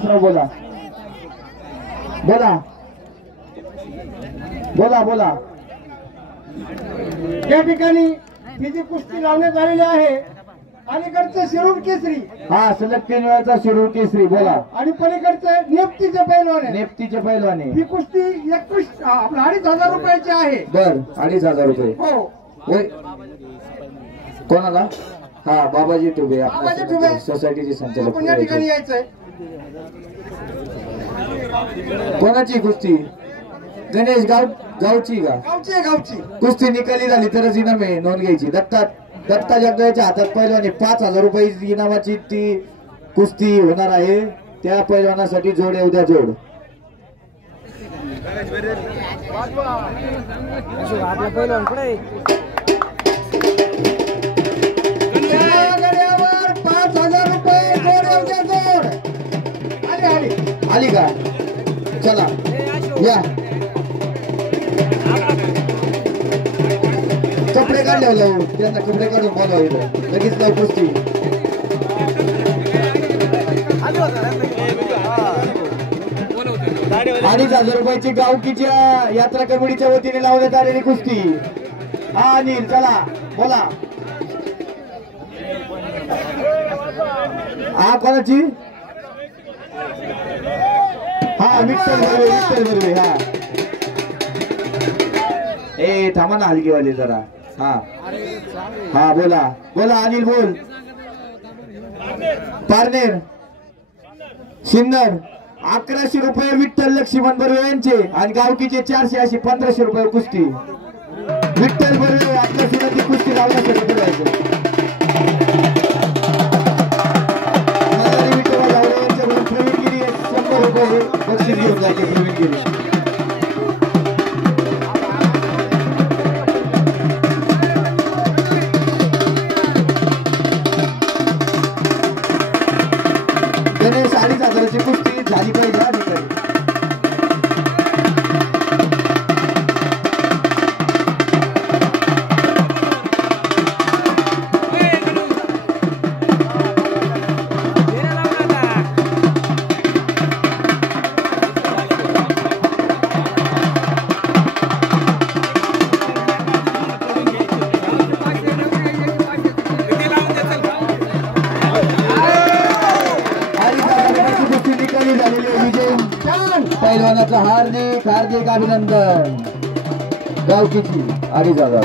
गणेशराव बोला बोला बोला बोला। या ठिकाणी ही जी कुस्ती लावण्यात आलेली आहे अलीकडचं शिरूर केसरी, हा सलग 3 वेळाचा शिरूर केसरी बोला, आणि पलीकडचं नेप्तीचे पैलवान आहे। नेप्तीचे पैलवान ही कुस्ती 2,500 रुपयाची आहे। बर 2,500 रुपये हो होय। कोणाला? हा बाबाजी टुबे बाबाजी टुबे सोसायटीचे संचालक। आपण या ठिकाणी यायचंय। कोणाची कुस्ती? गणेश गावची का? गावची कुस्ती निकाली झाली तरच इनाम आहे, नोंद घ्यायची। दत्ता जगदाच्या हातात पैलवानी 5,000 रुपये इनामाची ती कुस्ती होणार आहे। त्या पैलवानासाठी जोड येऊ द्या जोड। गड्यावर 5,000 रुपये जोड येऊ द्या जोड। आली का? चला या कपडे काढले लावू, त्यांना कपडे काढून बोलावं लगेच लावू कुस्ती। 2,500 रुपयाची गावकीच्या यात्रा कमिटीच्या वतीने लावण्यात आलेली कुस्ती। हा अनिल चला बोला। हा कोणाची? हा विठ्ठल बर्वे हा। ए थांबा ना हलकीवाले जरा। हा हा बोला बोला अनिल बोल। पारनेर सिन्नर 1100 रुपये विठ्ठल लक्ष्मण बर्वे यांचे, आणि गावकीचे 400 अशी 1,500 रुपये कुस्ती। विठ्ठल बर्वे आपल्या सिन्नरची कुस्ती लावण्यासाठी बोलायचं। विठ्ठल जावळे यांच्याकडून प्रवीणगिरी 100 रुपये बक्षीस घेऊन जायचे। प्रवीणगिरी गणेश 2,500ची कुस्ती झाली पाहिजे हा ठिकाणी। पैलवानाचं हार्दिक अभिनंदन। गावकीची 2,500